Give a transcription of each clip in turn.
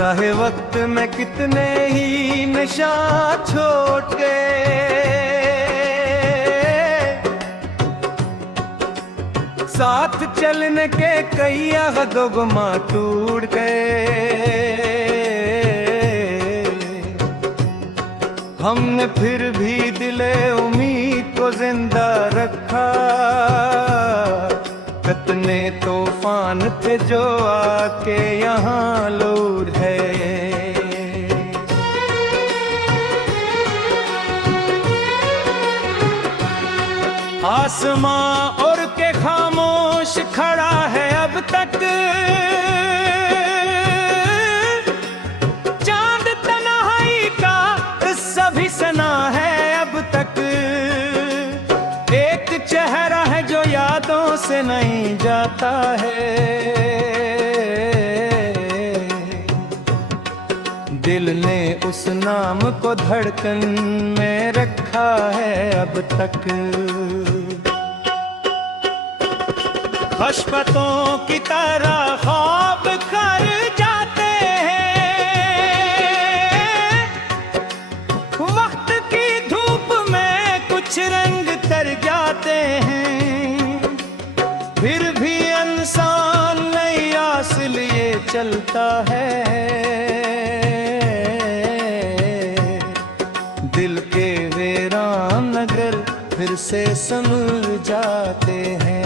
रहे वक्त में कितने ही नशा छोड़ गए, साथ चलने के कई अहद-ओ-गुमा टूट गए। हमने फिर भी दिले उम्मीद को जिंदा रखा, कितने तूफान थे जो आके यहाँ लौट गए। आसमां और के खामोश खड़ा है अब तक, चांद तन्हाई का सभी सना है अब तक। एक चेहरा है जो यादों से नहीं जाता है, दिल ने उस नाम को धड़कन में रखा है अब तक। खुशबतों की तरह ख्वाब कर जाते हैं, वक्त की धूप में कुछ रंग तर जाते हैं। फिर भी इंसान नई आस लिए चलता है, दिल के वीरान नगर फिर से संभल जाते हैं।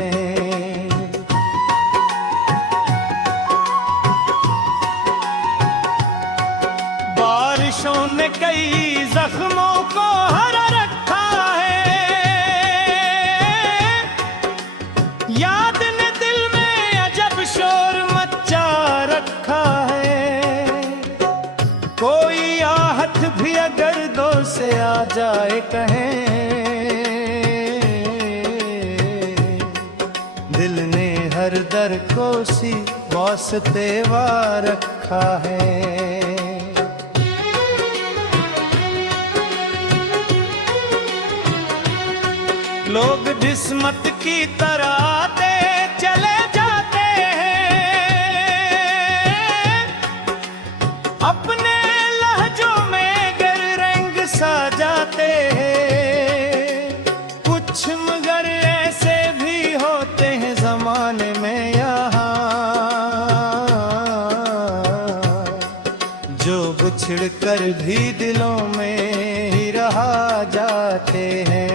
बारिशों ने कई जख्मों को हरा रखा है, याद ने दिल में अजब शोर मचा रखा है। कोई आहत भी अगर दो से आ जाए कहें, दिल ने हर दर को सी वास्ते वा रखा है। लोग जिस्मत की तरह आते चले जाते हैं, अपने लहजों में गर रंग सा जाते हैं। कुछ मगर ऐसे भी होते हैं जमाने में यहाँ, जो बिछड़ कर भी दिलों में ही रहा जाते हैं।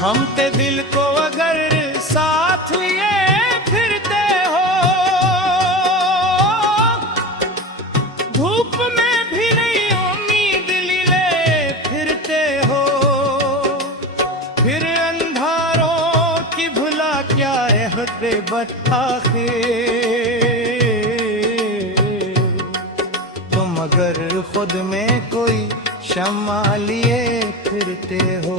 हम ते दिल को अगर साथ लिए फिरते हो, धूप में भी नहीं उम्मीद लिए फिरते हो। फिर अंधारों की भुला क्या है आखिर, तुम अगर खुद में कोई शम्मा लिए फिरते हो।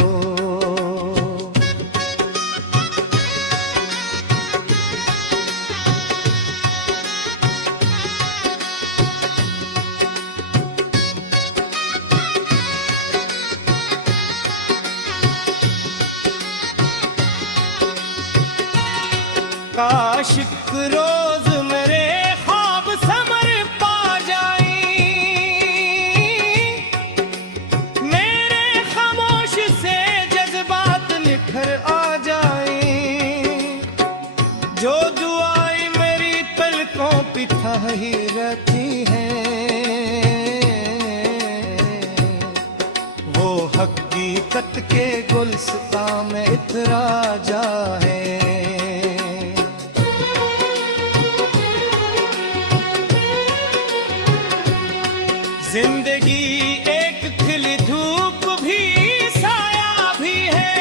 काश एक रोज मेरे ख्वाब समर पा जाई, मेरे खामोश से जज्बात निखर आ जाए। जो दुआएं मेरी पलकों पे थाही रहती हैं, वो हकीकत के गुलस्तां में इतरा जाए। जिंदगी एक खिली धूप भी साया भी है,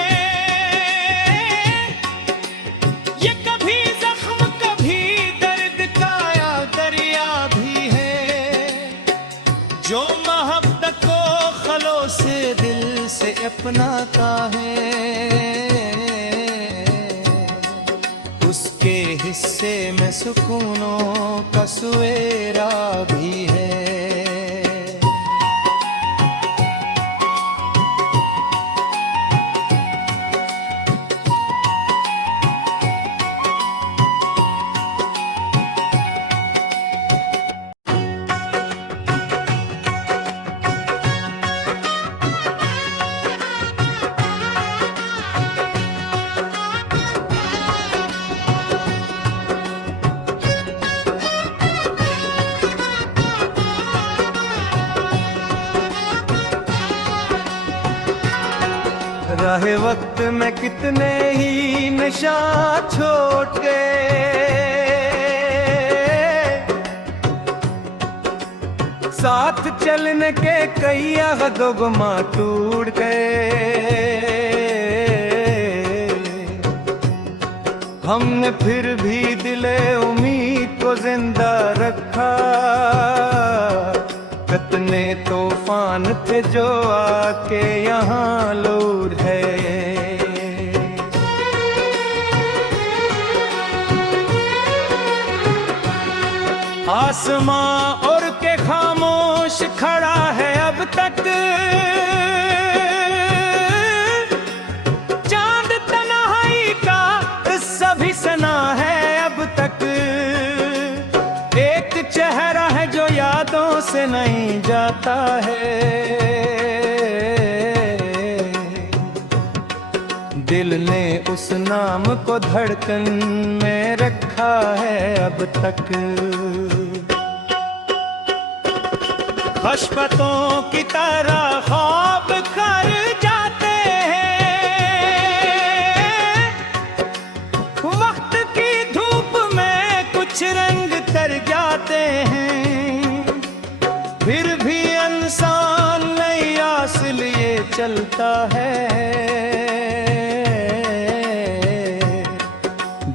ये कभी जख्म कभी दर्द का या दरिया भी है। जो मोहब्बत को खलो से दिल से अपनाता है, उसके हिस्से में सुकूनों का सवेरा भी है। रहे वक्त में कितने ही नशा छोड़ गए, साथ चलने के कई अहदो गुमा टूट गए। हमने फिर भी दिले उम्मीद को जिंदा रखा, कितने तूफान थे जो आके यहाँ लौट है। आसमां और के खामोश खड़ा है अब तक, चांद तन्हाई का सभी सना है अब तक। एक चेहरा है जो यादों से नहीं जाता है, दिल ने उस नाम को धड़कन में रखा है अब तक। खशबतों की तरह ख्वाब कर जाते हैं, वक्त की धूप में कुछ रंग तर जाते हैं, फिर भी इंसान नई आस लिए चलता है।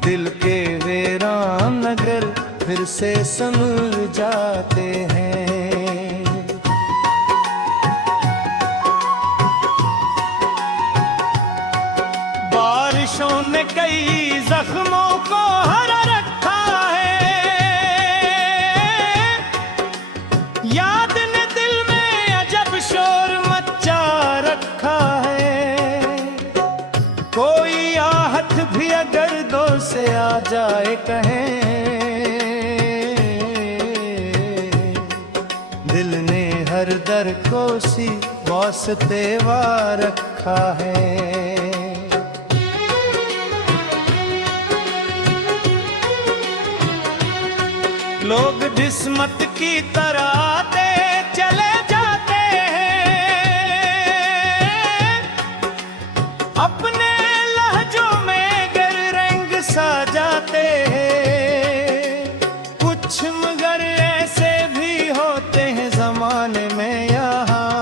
दिल के वीरान नगर फिर से संभल जाते हैं। बारिशों ने कई जख्मों को हरा रखा है, याद ने दिल में अजब शोर मचा रखा है। कोई आहट भी अगर दो से आ जाए कहें, दिल ने हर दर को सी वास्ते वार रखा है। लोग जिस्मत की तरह आते चले जाते हैं, अपने लहजों में गर रंग सा जाते हैं। कुछ मगर ऐसे भी होते हैं जमाने में यहाँ,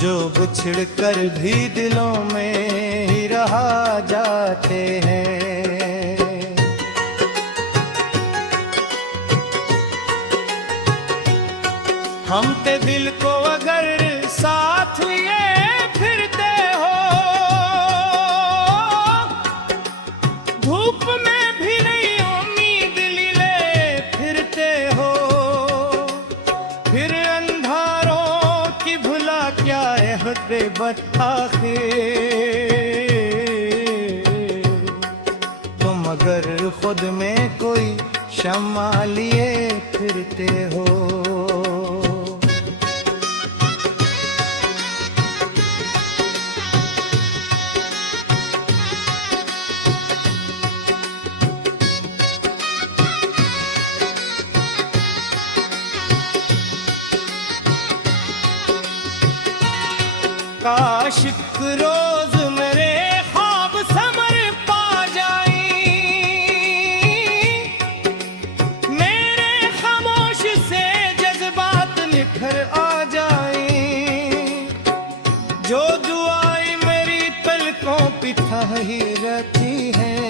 जो बिछड़ कर भी दिलों में ही रहा जाते हैं। हम ते दिल को अगर साथ लिए फिरते हो, धूप में भी नहीं उम्मीद लिए फिरते हो, फिर अंधारों की भुला क्या है आखिर। तुम अगर खुद में कोई शम्मा लिए फिरते हो। काश एक रोज मेरे ख्वाब समर पा जाई, मेरे खामोश से जज्बात निखर आ जाई। जो दुआएं मेरी पलकों पे थाही रहती हैं,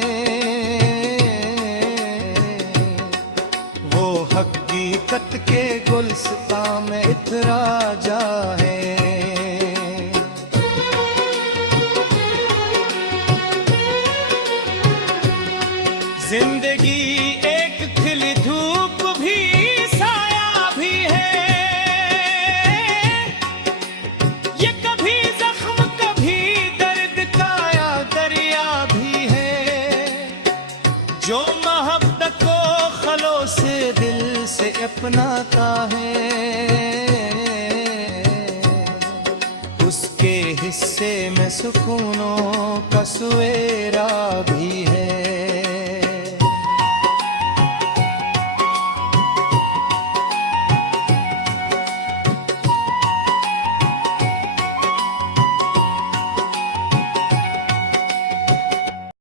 वो हकीकत के गुलसिता में इतरा जाए। जिंदगी एक खिली धूप भी साया भी है, ये कभी जख्म कभी दर्द का या दरिया भी है। जो मोहब्बत को खलो से दिल से अपनाता है, उसके हिस्से में सुकूनों का सवेरा भी है।